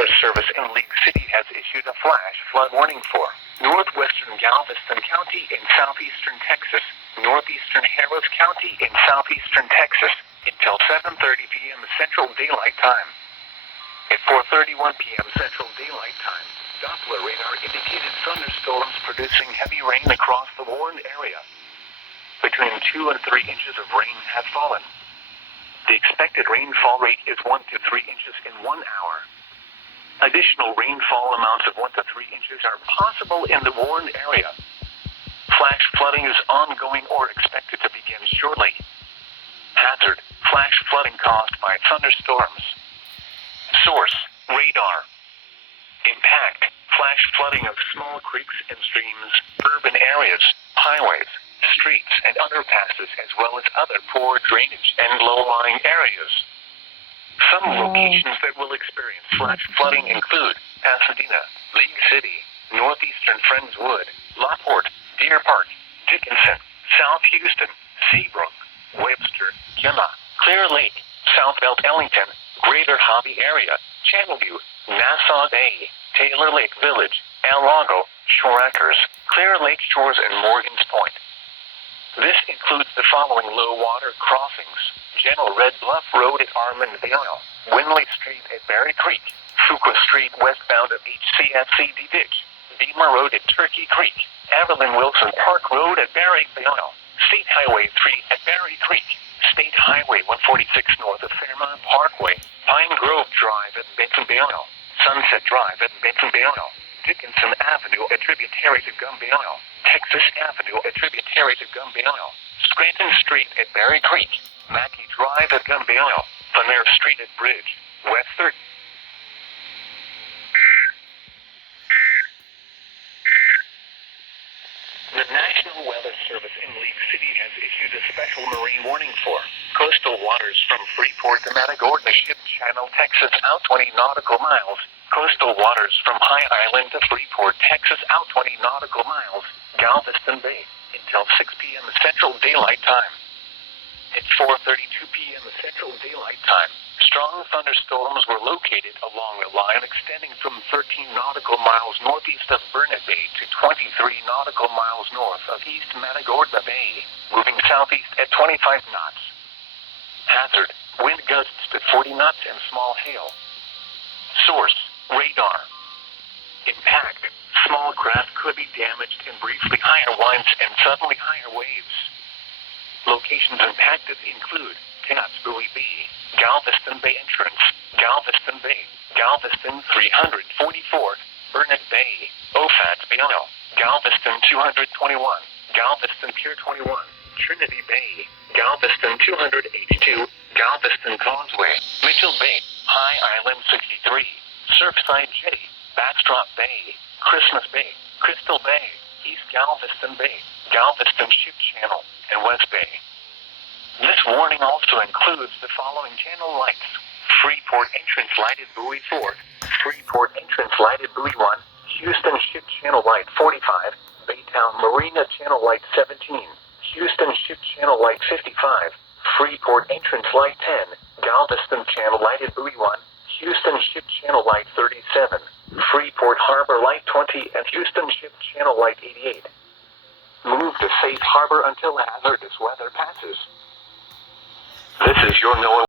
Weather Service in League City has issued a flash flood warning for northwestern Galveston County in southeastern Texas, northeastern Harris County in southeastern Texas, until 7:30 p.m. Central Daylight Time. At 4:31 p.m. Central Daylight Time, Doppler radar indicated thunderstorms producing heavy rain across the warned area. Between 2 and 3 inches of rain have fallen. The expected rainfall rate is 1 to 3 inches in 1 hour. Additional rainfall amounts of 1 to 3 inches are possible in the warned area. Flash flooding is ongoing or expected to begin shortly. Hazard: flash flooding caused by thunderstorms. Source: radar. Impact: flash flooding of small creeks and streams, urban areas, highways, streets and underpasses, as well as other poor drainage and low-lying areas. Some locations that will experience flash flooding include Pasadena, League City, northeastern Friendswood, Lockport, Deer Park, Dickinson, South Houston, Seabrook, Webster, Yuma, Clear Lake, South Belt Ellington, Greater Hobby Area, Channelview, Nassau Bay, Taylor Lake Village, El Lago, Shore Acres, Clear Lake Shores, and Morgan's Point. This includes the following low water crossings: General Red Bluff Road at Armandale, Winley Street at Berry Creek, Fuqua Street westbound of HCFCD Ditch, Beamer Road at Turkey Creek, Evelyn Wilson Park Road at Berry Vale, State Highway 3 at Berry Creek, State Highway 146 north of Fairmont Parkway, Pine Grove Drive at Benton Vale, Sunset Drive at Benton Vale, Dickinson Avenue a tributary to Gumbel, Texas Avenue a tributary to Gumbel, Scranton Street at Berry Creek, Mackey Drive at Gumbel, Panera Street at Bridge, West 3rd. The National Weather Service in League City has issued a special marine warning for coastal waters from Freeport to Matagorda Ship Channel, Texas out 20 nautical miles, coastal waters from High Island to Freeport, Texas out 20 nautical miles, Galveston Bay, until 6 p.m. Central Daylight Time. At 4:32 p.m. Central Daylight Time, strong thunderstorms were located along a line extending from 13 nautical miles northeast of Burnett Bay to 23 nautical miles north of East Matagorda Bay, moving southeast at 25 knots. Hazard: wind gusts to 40 knots and small hail. Source: radar. Impact: small craft could be damaged in briefly higher winds and suddenly higher waves. Locations impacted include Tenats Buoy B, Galveston Bay Entrance, Galveston Bay, Galveston 344, Burnett Bay, Ofats Bayonne, Galveston 221, Galveston Pier 21, Trinity Bay, Galveston 282, Galveston Causeway, Mitchell Bay, High Island 63, Surfside Jetty, Bastrop Bay, Christmas Bay, Crystal Bay, East Galveston Bay, Galveston Ship Channel, and West Bay. This warning also includes the following channel lights: Freeport Entrance Lighted Buoy 4, Freeport Entrance Lighted Buoy 1, Houston Ship Channel Light 45, Baytown Marina Channel Light 17, Houston Ship Channel Light 55, Freeport Entrance Light 10, Galveston Channel Lighted Buoy 1, Houston Ship Channel Light 37, Freeport Harbor Light 20, and Houston Ship Channel Light 88. Move to safe harbor until hazardous weather passes. This is your NOAA